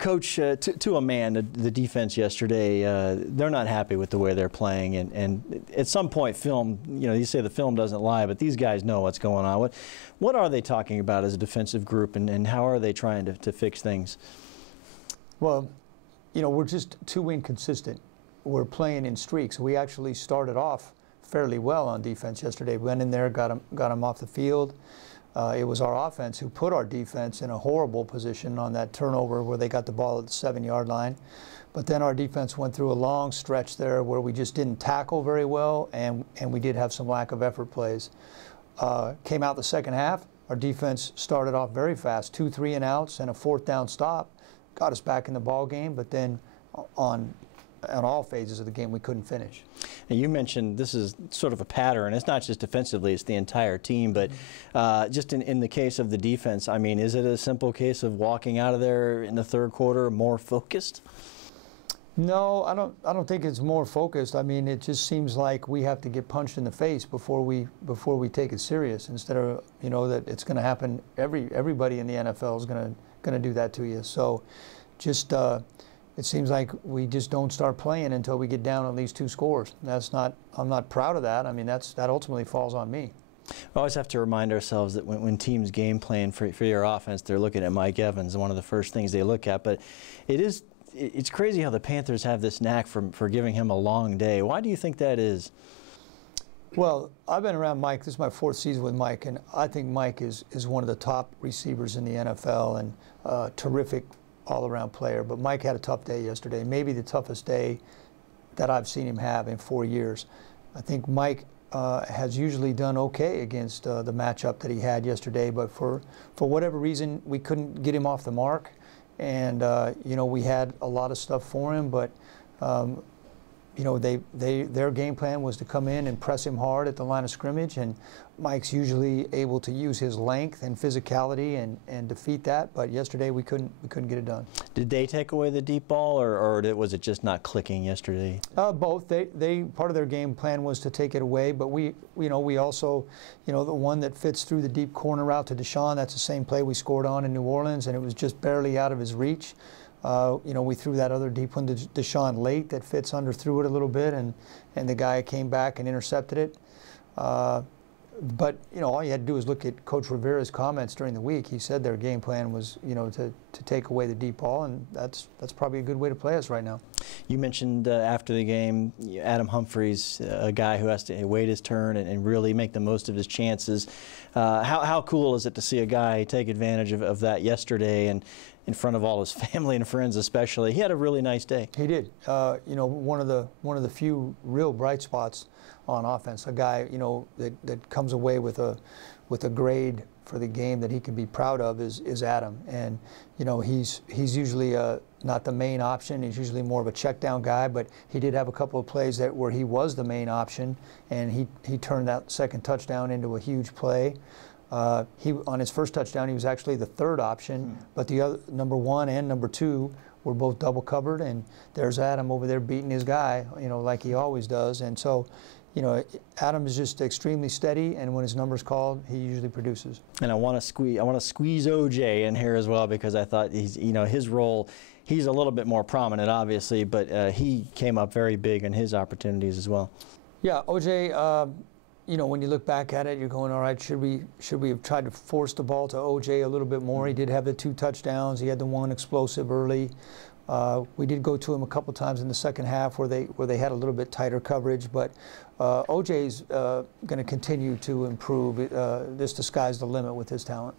Coach, to a man, the defense yesterday, they're not happy with the way they're playing, and at some point, film, you say the film doesn't lie, but these guys know what's going on. What are they talking about as a defensive group, and how are they trying to fix things? Well, we're just too inconsistent. We're playing in streaks. We actually started off fairly well on defense yesterday. Went in there, got them off the field. It was our offense who put our defense in a horrible position on that turnover where they got the ball at the 7-yard line. But then our defense went through a long stretch there where we just didn't tackle very well, and we did have some lack of effort plays. Came out the second half, our defense started off very fast, 2 3-and-outs and a 4th down stop. Got us back in the ball game, but then on all phases of the game, we couldn't finish. And you mentioned this is sort of a pattern. It's not just defensively, it's the entire team. But just in the case of the defense, I mean, is it a simple case of walking out of there in the third quarter more focused? No, I don't think it's more focused. I mean, it just seems like we have to get punched in the face before we take it serious. Instead of that it's going to happen. Everybody in the NFL is going to do that to you. So, just it seems like we just don't start playing until we get down at least 2 scores. I'm not proud of that. I mean, that ultimately falls on me. We always have to remind ourselves that when teams game plan for your offense, they're looking at Mike Evans, one of the first things they look at. But it's crazy how the Panthers have this knack for giving him a long day. Why do you think that is? Well, I've been around Mike. This is my 4th season with Mike, and I think Mike is one of the top receivers in the NFL and terrific all-around player. But Mike had a tough day yesterday, maybe the toughest day that I've seen him have in 4 years. I think Mike has usually done okay against the matchup that he had yesterday, but for whatever reason, we couldn't get him off the mark. And we had a lot of stuff for him, but their game plan was to come in and press him hard at the line of scrimmage, and Mike's usually able to use his length and physicality and defeat that. But yesterday we couldn't get it done. Did they take away the deep ball, or was it just not clicking yesterday? Both. They part of their game plan was to take it away, but we also the one that fits through the deep corner route to Deshaun, that's the same play we scored on in New Orleans, and it was just barely out of his reach. We threw that other deep one to Deshaun late that fits under through it a little bit, and the guy came back and intercepted it. But all you had to do is look at Coach Rivera's comments during the week. He said their game plan was to take away the deep ball, and that's probably a good way to play us right now. You mentioned after the game, Adam Humphries, a guy who has to wait his turn and really make the most of his chances. How cool is it to see a guy take advantage of that yesterday and in front of all his family and friends especially? He had a really nice day. He did. One of the few real bright spots on offense. A guy that comes away with a grade for the game that he can be proud of is Adam. And he's usually not the main option. He's usually more of a check down guy, but he did have a couple of plays where he was the main option, and he turned that second touchdown into a huge play. On his first touchdown, he was actually the 3rd option, but the other number 1 and number 2 were both double covered, and there's Adam over there beating his guy, like he always does. And so, Adam is just extremely steady, and when his number's called, he usually produces. And I want to squeeze OJ in here as well, because I thought his role, he's a little bit more prominent, obviously, but he came up very big in his opportunities as well. Yeah, OJ. When you look back at it, you're going, all right, should we have tried to force the ball to OJ a little bit more? He did have the 2 touchdowns. He had the 1 explosive early. We did go to him a couple times in the second half where they had a little bit tighter coverage, but OJ's going to continue to improve. The sky's the limit with his talent.